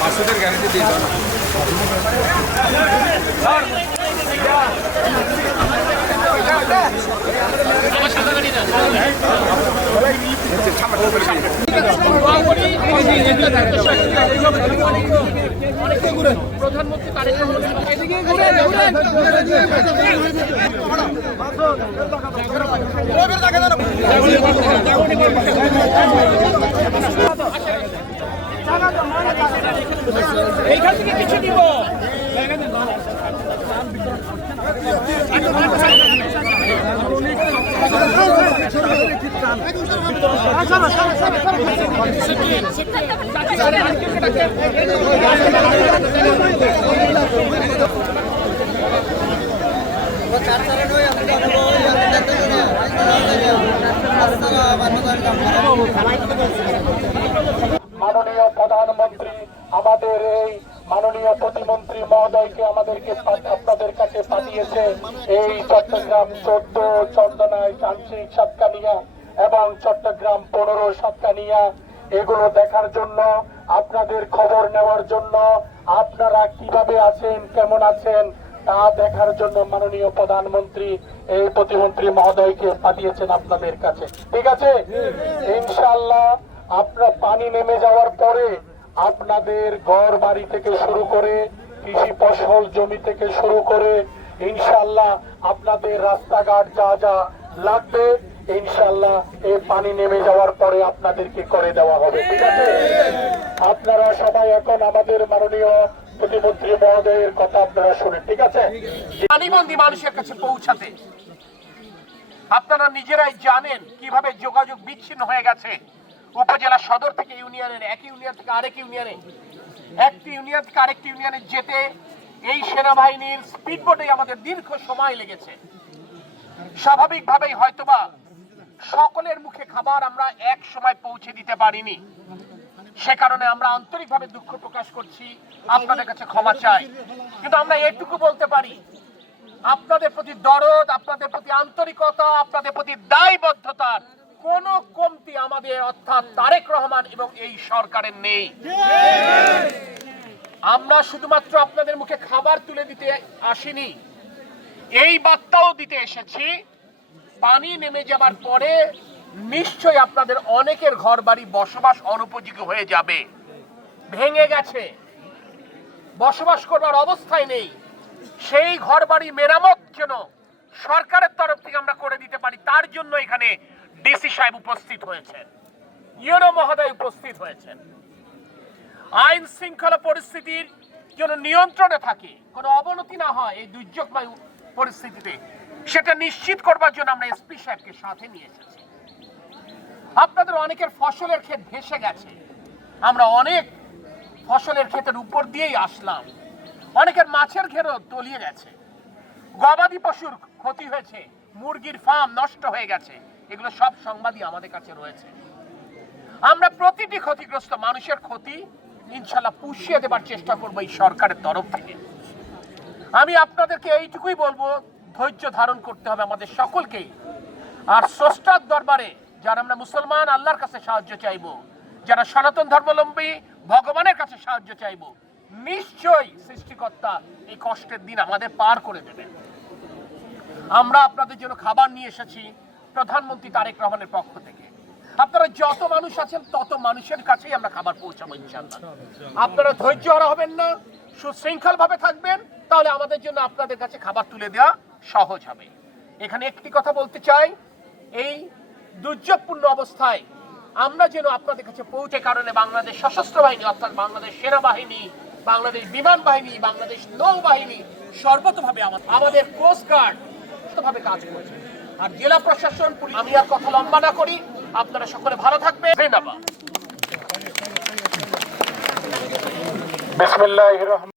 মাসুদের গ্যারান্টি দিয়ে প্রধানমন্ত্রী তারেক এইখান থেকে কিছু দিব মাননীয় প্রধানমন্ত্রী আমাদের এই মাননীয় প্রতিমন্ত্রী মহোদয়কে আমাদেরকে আপনাদের কাছে পাঠিয়েছে এই চট্টগ্রাম 14 চন্দনায় চাঞ্চিক সাতকানিয়া এবং চট্টগ্রাম 15 সাতকানিয়া এগুলো দেখার জন্য আপনাদের খবর নেওয়ার জন্য আপনারা কিভাবে আছেন কেমন আছেন তা দেখার জন্য মাননীয় প্রধানমন্ত্রী এই প্রতিমন্ত্রী মহোদয়কে পাঠিয়েছেন আপনাদের কাছে। ঠিক আছে, ইনশাআল্লাহ আপনার পানি নেমে যাওয়ার পরে আপনাদের ঘর বাড়ি থেকে শুরু করে কৃষি ফসল জমি থেকে শুরু করে ইনশাআল্লাহ আপনাদের রাস্তাঘাট যা যা লাগবে ইনশাআল্লাহ এই পানি নেমে যাওয়ার পরে আপনাদেরকে করে দেওয়া হবে। ঠিক আছে, আপনারা সবাই এখন আমাদের মাননীয় প্রতিমন্ত্রী মহোদয়ের কথা আপনারা শুনেন। ঠিক আছে, পানিবন্দী মানুষের কাছে পৌঁছাতে আপনারা নিজেরাই জানেন কিভাবে যোগাযোগ বিচ্ছিন্ন হয়ে গেছে। উপজেলা সদর থেকে ইউনিয়নের এক ইউনিয়ন থেকে আরেক ইউনিয়নে, একটি ইউনিয়ন থেকে আরেকটি ইউনিয়নে যেতে এই সেনাবাহিনীর স্পিডবোটে আমাদের দীর্ঘ সময় লেগেছে। স্বাভাবিকভাবেই হয়তোবা সকলের মুখে খাবার আমরা এক সময় পৌঁছে দিতে পারিনি, সে কারণে আমরা আন্তরিকভাবে দুঃখ প্রকাশ করছি, আপনাদের কাছে ক্ষমা চাই। কিন্তু আমরা এটুকু বলতে পারি, আপনাদের প্রতি দরদ, আপনাদের প্রতি আন্তরিকতা, আপনাদের প্রতি দায়বদ্ধতার কোন কমতি আমাদের অর্থাৎ তারেক রহমান এবং এই সরকারের নেই। আমরা শুধুমাত্র আপনাদের মুখে খাবার তুলে দিতে আসিনি, এই বার্তাও দিতে এসেছি পানি নেমে যাবার পরে নিশ্চয়ই আপনাদের অনেকের ঘর বাড়ি বসবাস অনুপযোগী হয়ে যাবে, ভেঙে গেছে, বসবাস করবার অবস্থায় নেই। সেই ঘর বাড়ি মেরামত যেন সরকারের তরফ থেকে আমরা করে দিতে পারি, তার জন্য এখানে ডিসি সাহেব উপস্থিত হয়েছেন, ইউনো মহোদয় উপস্থিত হয়েছেন। আইন শৃঙ্খলা পরিস্থিতির যেন নিয়ন্ত্রণে থাকে, কোনো অবনতি না হয় এই দুর্যোগময় পরিস্থিতিতে, সেটা নিশ্চিত করবার জন্য আমরা এসপি সাহেবকে সাথে নিয়ে এসেছি। আপনাদের অনেকের ফসলের ক্ষেত ভেসে গেছে, আমরা অনেক ফসলের ক্ষেতের উপর দিয়েই আসলাম, অনেকের মাছের ঘেরও তলিয়ে গেছে, গবাদি পশুর ক্ষতি হয়েছে, মুরগির ফার্ম নষ্ট হয়ে গেছে, এগুলো সব সংবাদই আমাদের কাছে রয়েছে। আমরা প্রতিটি ক্ষতিগ্রস্ত মানুষের ক্ষতি ইনশাল্লাহ পুষিয়ে দেবার চেষ্টা করবো এই সরকারের তরফ থেকে। আমি আপনাদেরকে এইটুকুই বলবো, ধৈর্য ধারণ করতে হবে আমাদের সকলকেই। আর স্রষ্টার দরবারে যারা আমরা মুসলমান আল্লাহর কাছে সাহায্য চাইবো, যারা সনাতন ধর্মাবলম্বী ভগবানের কাছে সাহায্য চাইবো, নিশ্চয়ই সৃষ্টিকর্তা এই কষ্টের দিন আমাদের পার করে দেবেন। আমরা আপনাদের জন্য খাবার নিয়ে এসেছি প্রধানমন্ত্রী তারেক রহমানের পক্ষ থেকে। আপনারা যত মানুষ আছেন তত মানুষের কাছেই আমরা খাবার পৌঁছাবো ইনশাআল্লাহ। আপনারা ধৈর্য হারা হবেন না, সুশৃঙ্খল ভাবে থাকবেন, তাহলে আমাদের জন্য আপনাদের কাছে খাবার তুলে দেওয়া সহজ হবে। এখানে একটি কথা বলতে চাই, এই দুর্যোগপূর্ণ অবস্থায় আমরা যেন আপনাদের কাছে পৌঁছে, কারণে বাংলাদেশ সশস্ত্র বাহিনী অর্থাৎ বাংলাদেশ সেনাবাহিনী, বাংলাদেশ বিমান বাহিনী, বাংলাদেশ নৌবাহিনী সর্বতভাবে আমাদের কোস্ট গার্ড ভাবে কাজ করছে। আর জেলা প্রশাসন, আমি আর কথা লম্বা না করি, আপনারা সকলে ভালো থাকবেন। বিসমিল্লাহির রহমানির